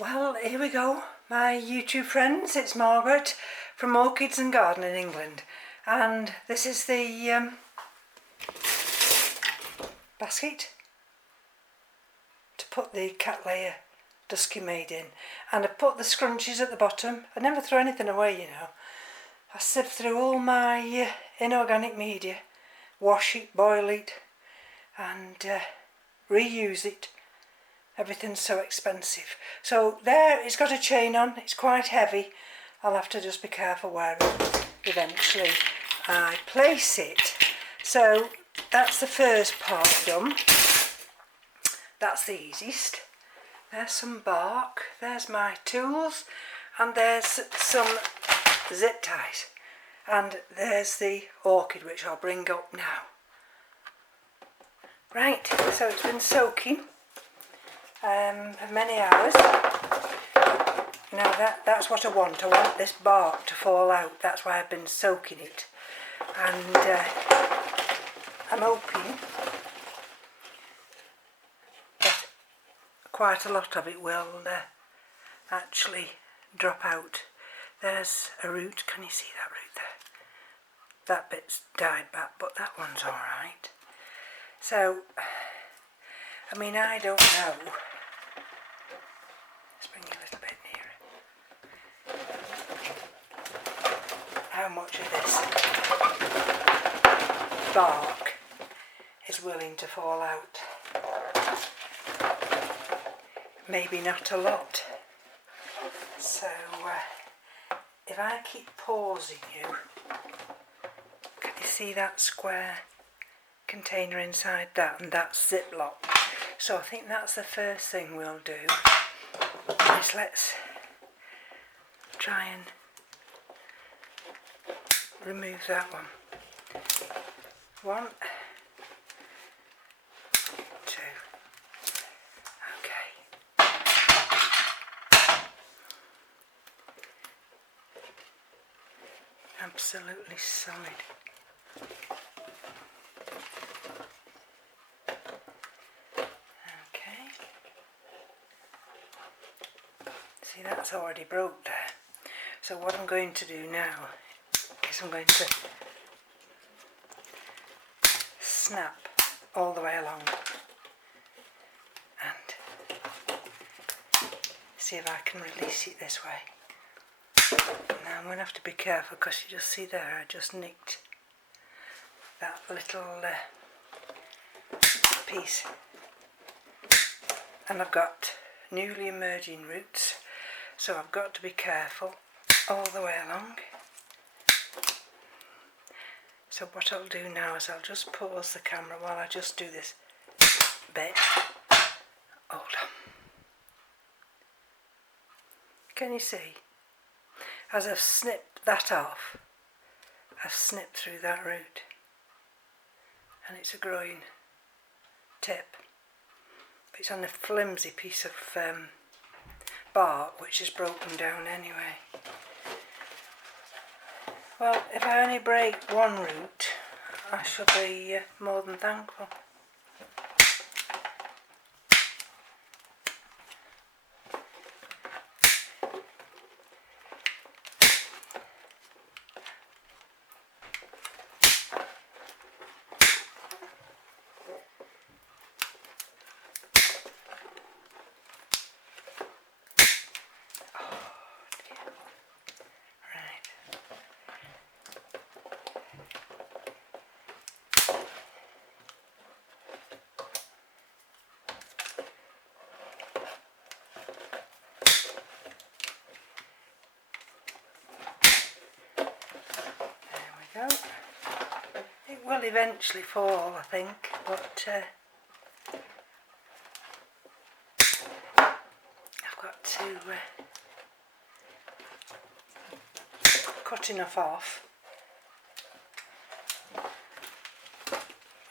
Well, here we go, my YouTube friends. It's Margaret from Orchids and Garden in England, and this is the basket to put the Cattleya Dusky Maid in. And I put the scrunchies at the bottom. I never throw anything away, you know. I sift through all my inorganic media, wash it, boil it, and reuse it. Everything's so expensive. So there, it's got a chain on, it's quite heavy. I'll have to just be careful where eventually I place it. So that's the first part done. That's the easiest. There's some bark, there's my tools, and there's some zip ties. And there's the orchid, which I'll bring up now. Right, so it's been soaking for many hours. Now that's what I want. I want this bark to fall out. That's why I've been soaking it. And I'm hoping that quite a lot of it will actually drop out. There's a root. Can you see that root there? That bit's died back, but that one's alright. So, I mean, I don't know. Let's bring you a little bit nearer. How much of this bark is willing to fall out? Maybe not a lot. So, if I keep pausing you, can you see that square container inside that, and that's Ziploc? So I think that's the first thing we'll do, is let's try and remove that one. 1, 2, okay. Absolutely solid. See, that's already broke there. So what I'm going to do now is I'm going to snap all the way along and see if I can release it this way. Now I'm going to have to be careful, because you just see there I just nicked that little piece, and I've got newly emerging roots. So I've got to be careful all the way along. So what I'll do now is I'll just pause the camera while I just do this bit. Hold on. Can you see? As I've snipped that off, I've snipped through that root. And it's a growing tip. But it's on a flimsy piece of bark, which is broken down anyway. Well, if I only break one root, I shall be more than thankful. It will eventually fall, I think, but I've got to cut enough off.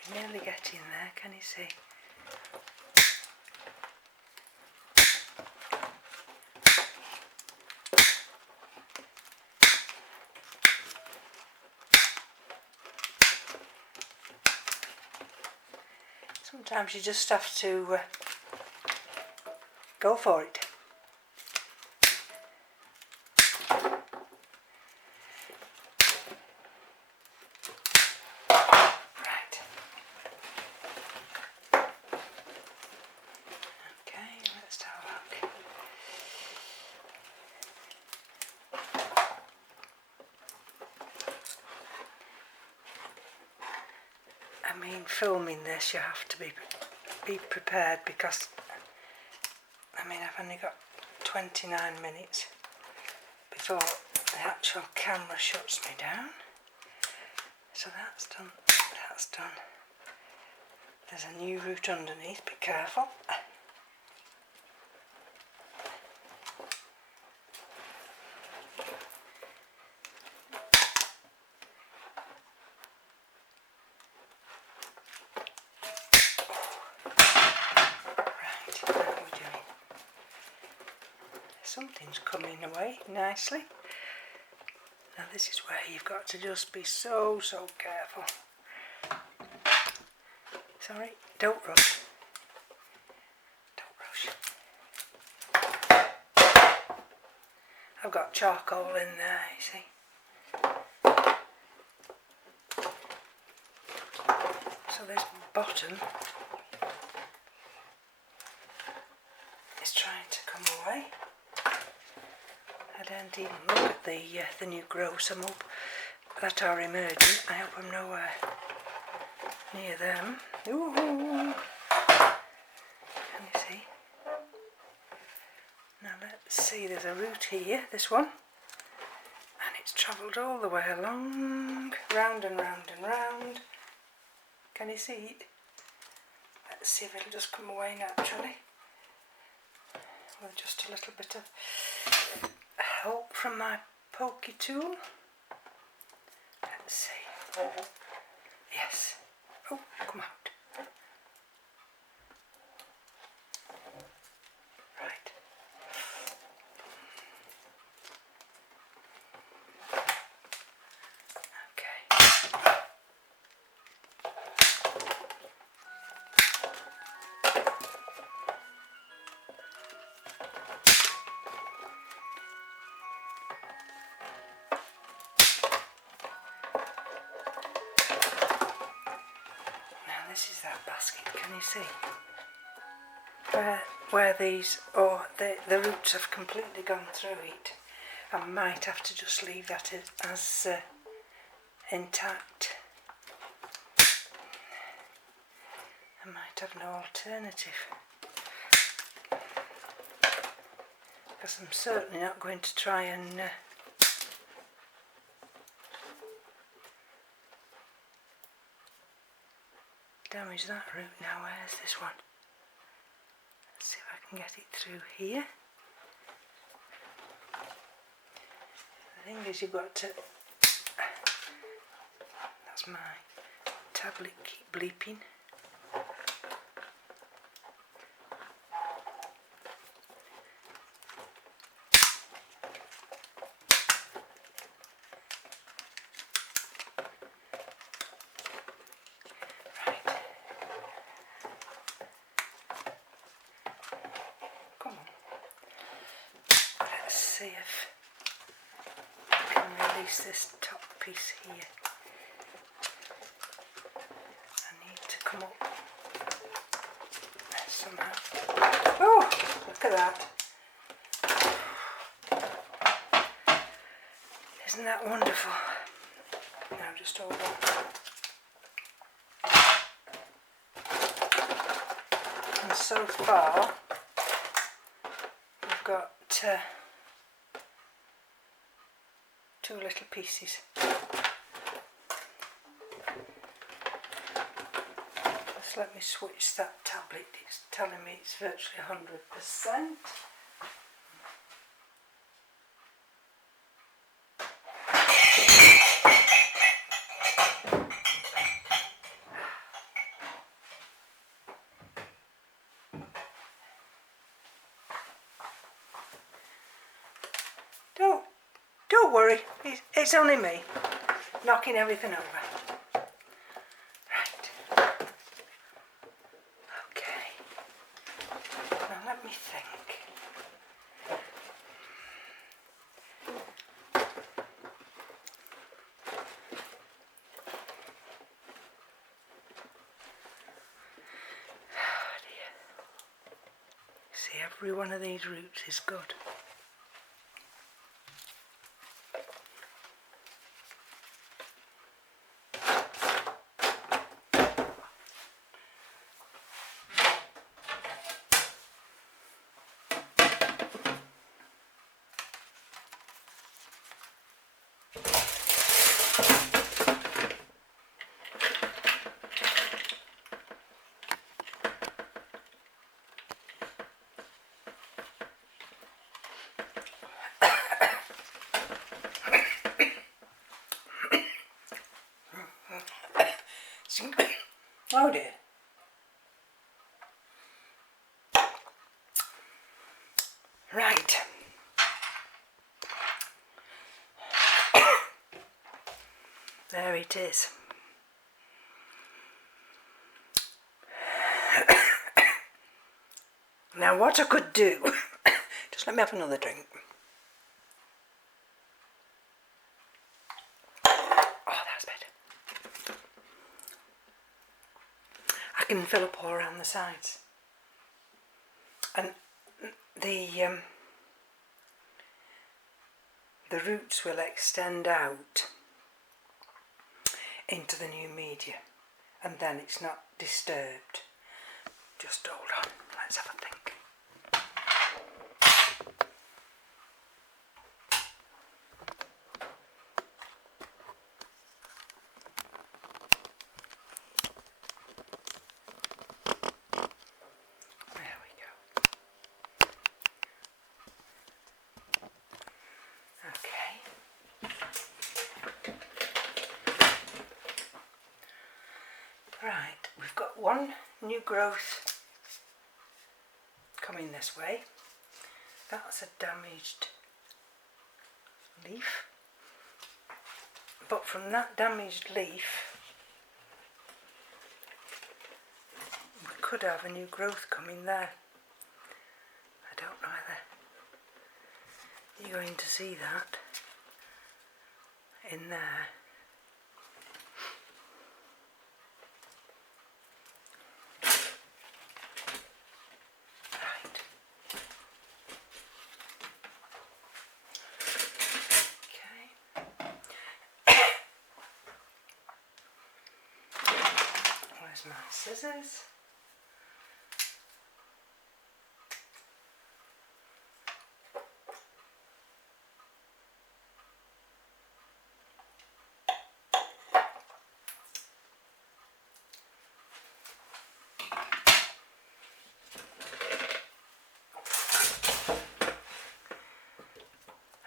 We're nearly getting there, can you see? Sometimes you just have to go for it. filming this, you have to be prepared, because I mean I've only got 29 minutes before the actual camera shuts me down. So that's done, that's done. There's a new root underneath, be careful. Something's coming away nicely. Now this is where you've got to just be so careful. Sorry, don't rush. Don't rush. I've got charcoal in there, you see. So this bottom is trying to come away. I don't even look at the new growths that are emerging. I hope I'm nowhere near them. Ooh. Can you see? Now let's see, there's a root here, this one, and it's travelled all the way along, round and round and round. Can you see it? Let's see if it'll just come away naturally with just a little bit of help from my pokey tool. Let's see. Yes. Oh, come out. Right. Okay. This is that basket, can you see? Where these, or the roots have completely gone through it. I might have to just leave that as intact. I might have no alternative. Because I'm certainly not going to try and damage that root now. Where's this one? Let's see if I can get it through here. The thing is, you've got to... That's my tablet keep bleeping. See if I can release this top piece here. I need to come up somehow. Oh, look at that. Isn't that wonderful? Now just hold on. And so far we've got two little pieces. Just let me switch that tablet. It's telling me it's virtually 100%. Don't worry, it's only me knocking everything over. Right. Okay. Now let me think. Oh dear. See, every one of these roots is good. Oh dear. Right. There it is. Now what I could do, just let me have another drink. Oh, that's better. I can fill up all around the sides. And the roots will extend out into the new media, and then it's not disturbed. Just hold on, let's have a think. There we go. Okay. Right, we've got one new growth coming this way. That's a damaged leaf. But from that damaged leaf, we could have a new growth coming there. I don't know whether you're going to see that in there. Right. Okay. Where's my scissors?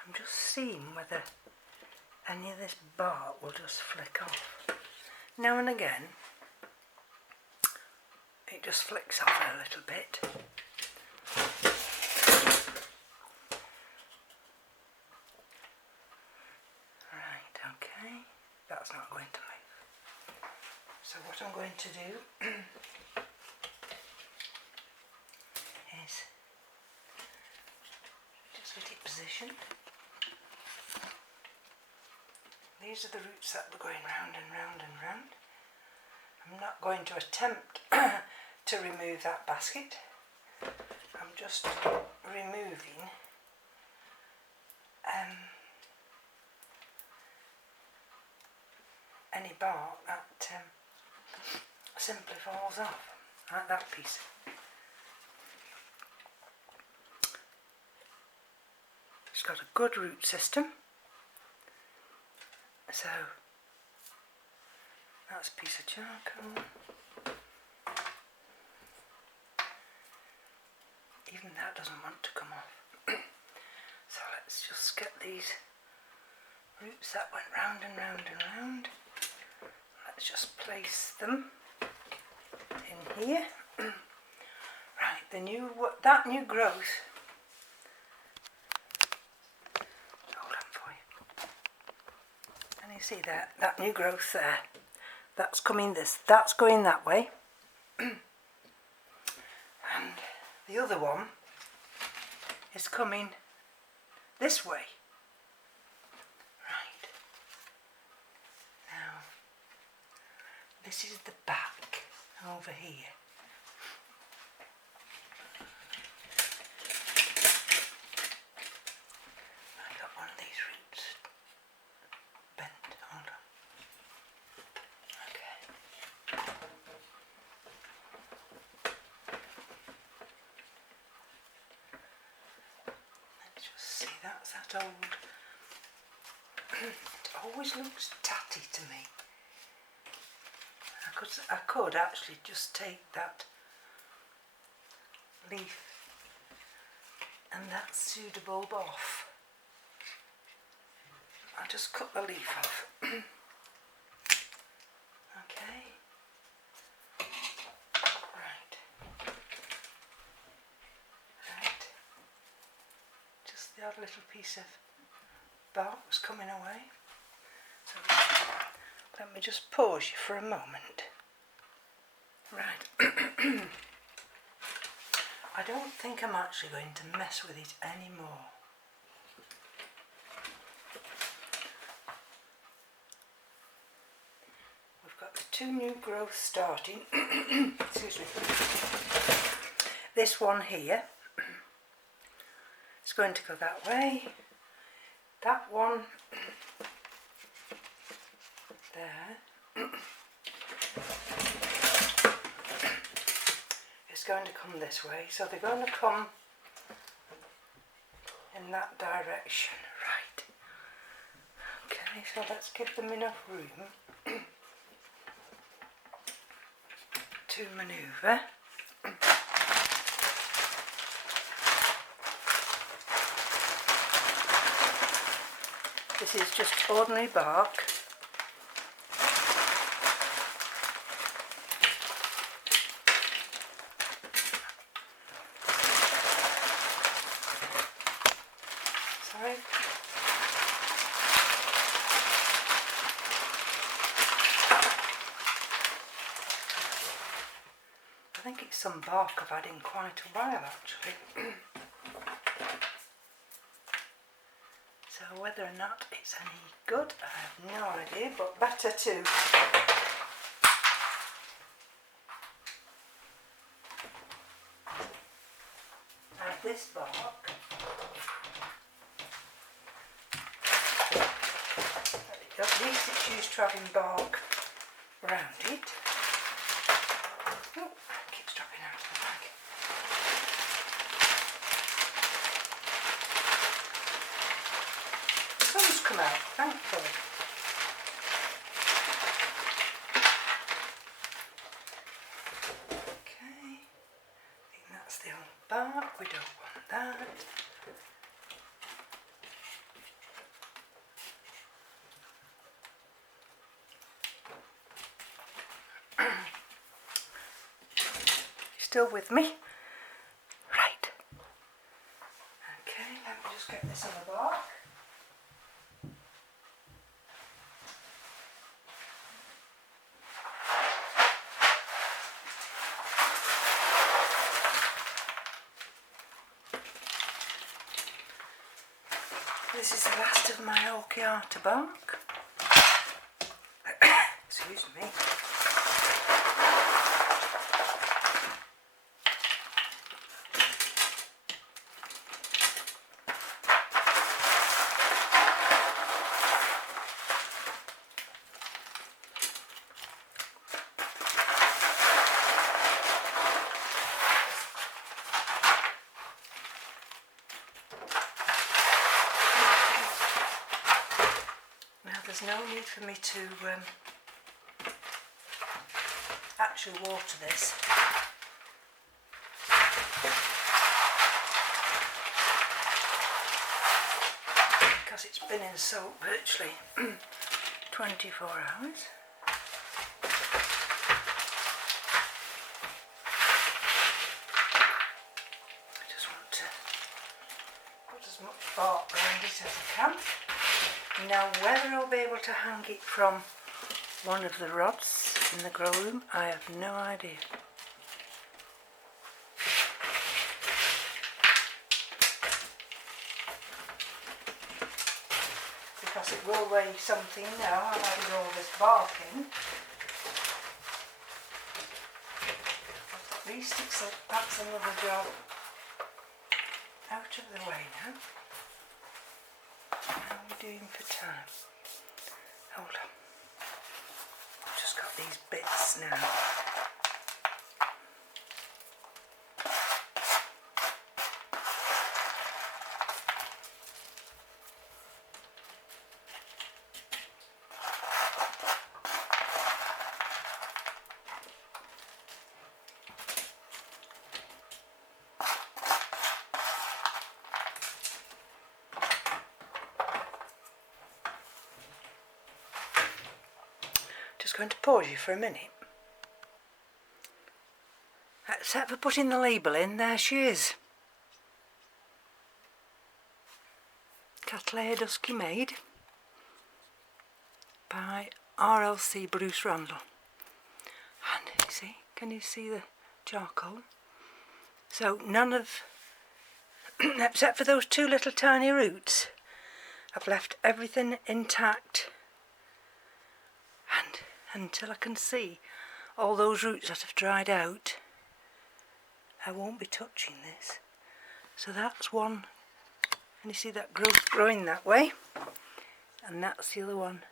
I'm just seeing whether any of this bark will just flick off. Now and again it just flicks off a little bit. Right, okay, that's not going to move. So what I'm going to do is just get it positioned. These are the roots that are going round and round and round. I'm not going to attempt to remove that basket. I'm just removing any bark that simply falls off, like that piece. It's got a good root system. So that's a piece of charcoal. Even that doesn't want to come off. So let's just get these roots that went round and round and round. Let's just place them in here. Right, that new growth. Hold on for you. Can you see that new growth there? That's coming that's going that way. And the other one is coming this way. Right. Now, this is the back over here. I got one of these roots bent. Hold on. Okay. Let's just see, that's that old. It always looks tatty to me. I could actually just take that leaf and that pseudobulb off. I'll just cut the leaf off. Okay. the odd little piece of bark was coming away. So let me just pause you for a moment. Right. I don't think I'm actually going to mess with it anymore. We've got the two new growths starting. Excuse me. This one here is going to go that way. That one there is going to come this way, so they're going to come in that direction. Right. Okay, so let's give them enough room to manoeuvre. This is just ordinary bark. Sorry. I think it's some bark I've had in quite a while actually. So whether or not it's any good, I have no idea, but better to have this bark. At least it's used to having bark around it. Oh, it keeps dropping out of the bag. The sun's come out, thankfully. Okay, I think that's the old bark, we don't want that. Still with me? Right. Okay, let me just get this on the bark. This is the last of my Orchiata bark. Excuse me. There's no need for me to actually water this. Because it's been in soak virtually 24 hours. I just want to put as much bark around it as I can. Now whether I'll be able to hang it from one of the rods in the grow room, I have no idea. Because it will weigh something now, I've added all this bark in. But at least that's another job out of the way now. How are we doing for time? Hold on. I've just got these bits now. Just going to pause you for a minute. Except for putting the label in, there she is. Cattleya Dusky Maid by Rlc Bruce Randell. And you see, can you see the charcoal? So none of, except for those two little tiny roots, I've left everything intact. And until I can see all those roots that have dried out, I won't be touching this. So that's one, and you see that growth growing that way, and that's the other one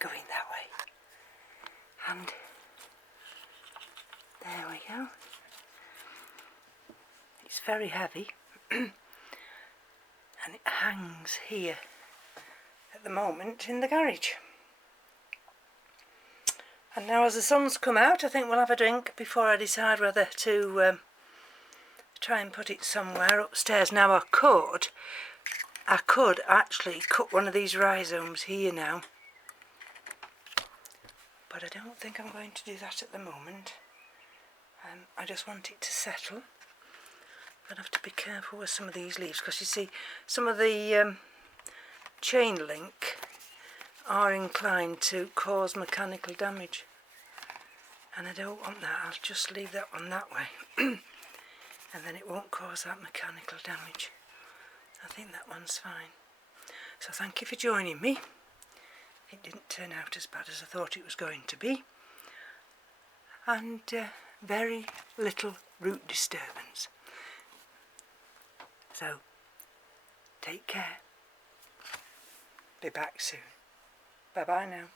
going that way. And there we go. It's very heavy and it hangs here at the moment in the garage. And now as the sun's come out, I think we'll have a drink before I decide whether to try and put it somewhere upstairs. Now I could actually cut one of these rhizomes here now, but I don't think I'm going to do that at the moment. I just want it to settle. I'd have to be careful with some of these leaves, because you see some of the chain link are inclined to cause mechanical damage, and I don't want that. I'll just leave that one that way and then it won't cause that mechanical damage. I think that one's fine. So thank you for joining me. It didn't turn out as bad as I thought it was going to be, and very little root disturbance. So take care. Be back soon. Bye bye now.